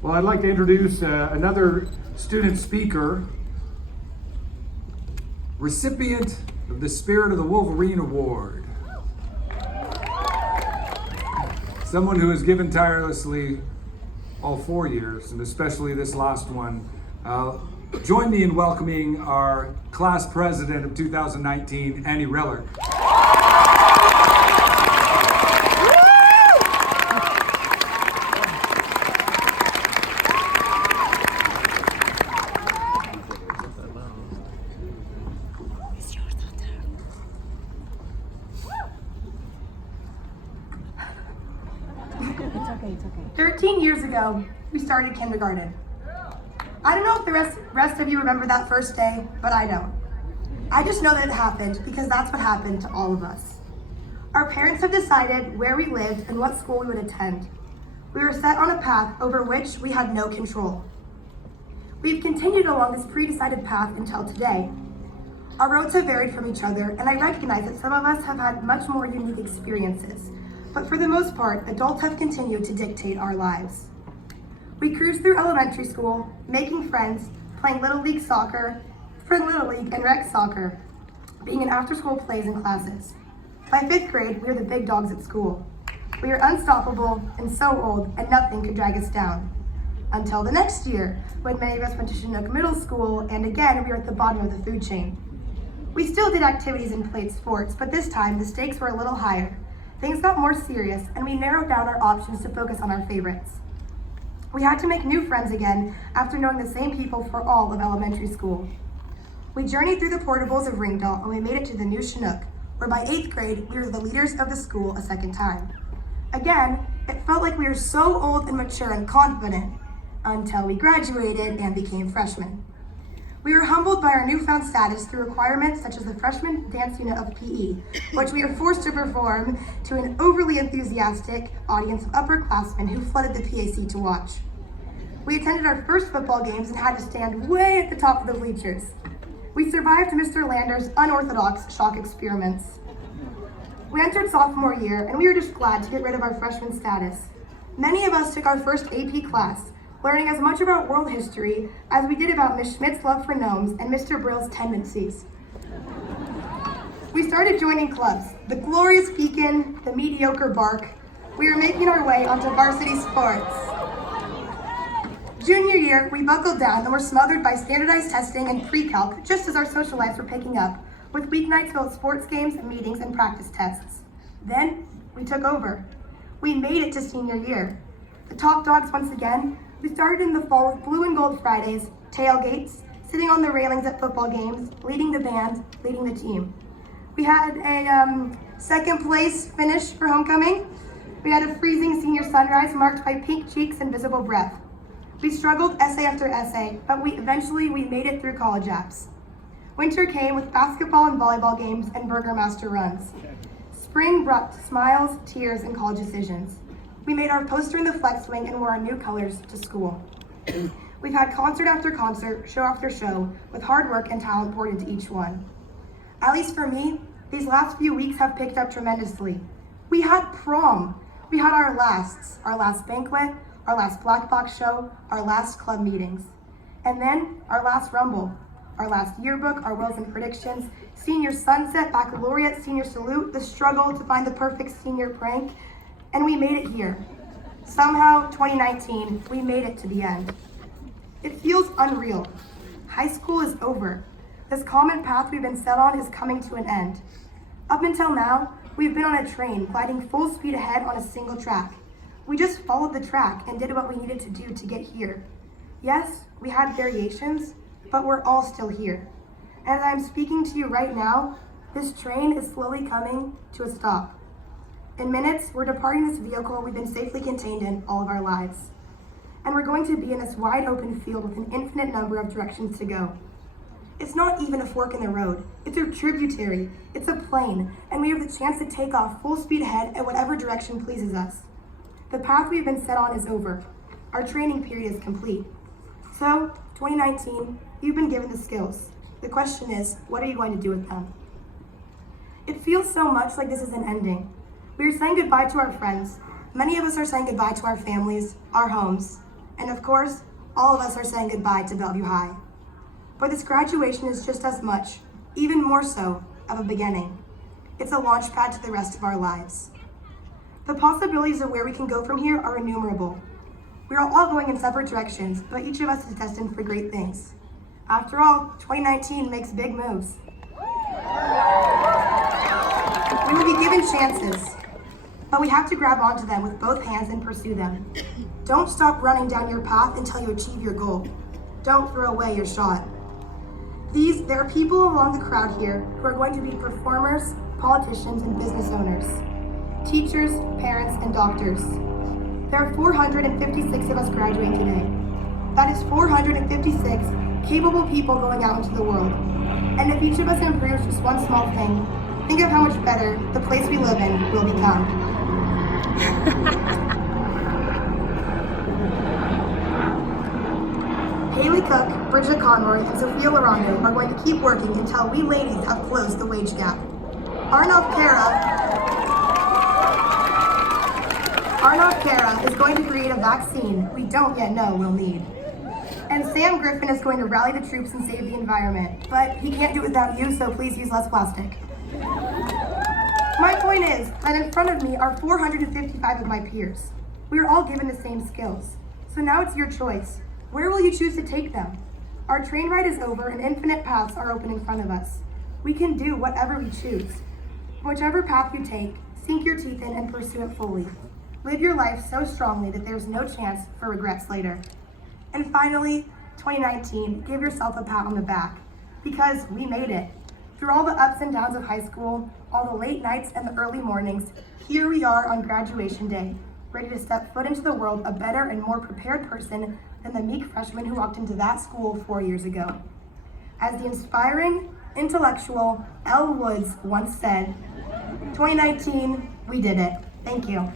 Well, I'd like to introduce another student speaker, recipient of the Spirit of the Wolverine Award. Someone who has given tirelessly all 4 years, and especially this last one. Join me in welcoming our class president of 2019, Annie Reller. 13 years ago, we started kindergarten. I don't know if the rest of you remember that first day, but I don't. I just know that it happened because that's what happened to all of us. Our parents have decided where we lived and what school we would attend. We were set on a path over which we had no control. We've continued along this pre-decided path until today. Our roads have varied from each other, and I recognize that some of us have had much more unique experiences. But for the most part, adults have continued to dictate our lives. We cruised through elementary school, making friends, playing Little League soccer, Little League and rec soccer, being in after-school plays and classes. By 5th grade, we were the big dogs at school. We were unstoppable and so old, and nothing could drag us down. Until the next year, when many of us went to Chinook Middle School, and again, we were at the bottom of the food chain. We still did activities and played sports, but this time, the stakes were a little higher. Things got more serious, and we narrowed down our options to focus on our favorites. We had to make new friends again after knowing the same people for all of elementary school. We journeyed through the portables of Ringdale, and we made it to the new Chinook, where by 8th grade, we were the leaders of the school a second time. Again, it felt like we were so old and mature and confident until we graduated and became freshmen. We were humbled by our newfound status through requirements such as the freshman dance unit of PE, which we were forced to perform to an overly enthusiastic audience of upperclassmen who flooded the PAC to watch. We attended our first football games and had to stand way at the top of the bleachers. We survived Mr. Lander's unorthodox shock experiments. We entered sophomore year, and we were just glad to get rid of our freshman status. Many of us took our first AP class, learning as much about world history as we did about Miss Schmidt's love for gnomes and Mr. Brill's tendencies. We started joining clubs, the Glorious Beacon, the Mediocre Bark. We were making our way onto varsity sports. Junior year, we buckled down and were smothered by standardized testing and pre-calc just as our social lives were picking up, with weeknights filled with sports games, meetings, and practice tests. Then, we took over. We made it to senior year. The top dogs once again. We started in the fall with blue and gold Fridays, tailgates, sitting on the railings at football games, leading the band, leading the team. We had a second place finish for homecoming. We had a freezing senior sunrise marked by pink cheeks and visible breath. We struggled essay after essay, but eventually we made it through college apps. Winter came with basketball and volleyball games and Burger Master runs. Spring brought smiles, tears, and college decisions. We made our poster in the flex wing and wore our new colors to school. We've had concert after concert, show after show, with hard work and talent poured into each one. At least for me, these last few weeks have picked up tremendously. We had prom. We had our last banquet, our last black box show, our last club meetings. And then our last rumble, our last yearbook, our wills and predictions, senior sunset, baccalaureate, senior salute, the struggle to find the perfect senior prank, and we made it here. Somehow, 2019, we made it to the end. It feels unreal. High school is over. This common path we've been set on is coming to an end. Up until now, we've been on a train, gliding full speed ahead on a single track. We just followed the track and did what we needed to do to get here. Yes, we had variations, but we're all still here. And as I'm speaking to you right now, this train is slowly coming to a stop. In minutes, we're departing this vehicle we've been safely contained in all of our lives. And we're going to be in this wide open field with an infinite number of directions to go. It's not even a fork in the road. It's a tributary. It's a plane, and we have the chance to take off full speed ahead at whatever direction pleases us. The path we've been set on is over. Our training period is complete. So, 2019, you've been given the skills. The question is, what are you going to do with them? It feels so much like this is an ending. We are saying goodbye to our friends. Many of us are saying goodbye to our families, our homes, And of course, all of us are saying goodbye to Bellevue High. But this graduation is just as much, even more so, of a beginning. It's a launch pad to the rest of our lives. The possibilities of where we can go from here are innumerable. We are all going in separate directions, but each of us is destined for great things. After all, 2019 makes big moves. We will be given chances, but we have to grab onto them with both hands and pursue them. Don't stop running down your path until you achieve your goal. Don't throw away your shot. There are people along the crowd here who are going to be performers, politicians, and business owners, teachers, parents, and doctors. There are 456 of us graduating today. That is 456 capable people going out into the world. And if each of us improves just one small thing, think of how much better the place we live in will become. Haley Cook, Bridget Conroy, and Sophia Larondo are going to keep working until we ladies have closed the wage gap. Arnav Kara is going to create a vaccine we don't yet know we'll need. And Sam Griffin is going to rally the troops and save the environment. But he can't do it without you, so please use less plastic. My point is that in front of me are 455 of my peers. We are all given the same skills. So now it's your choice. Where will you choose to take them? Our train ride is over and infinite paths are open in front of us. We can do whatever we choose. Whichever path you take, sink your teeth in and pursue it fully. Live your life so strongly that there's no chance for regrets later. And finally, 2019, give yourself a pat on the back, because we made it. Through all the ups and downs of high school, all the late nights and the early mornings, here we are on graduation day, ready to step foot into the world a better and more prepared person than the meek freshman who walked into that school 4 years ago. As the inspiring, intellectual Elle Woods once said, 2019, we did it. Thank you.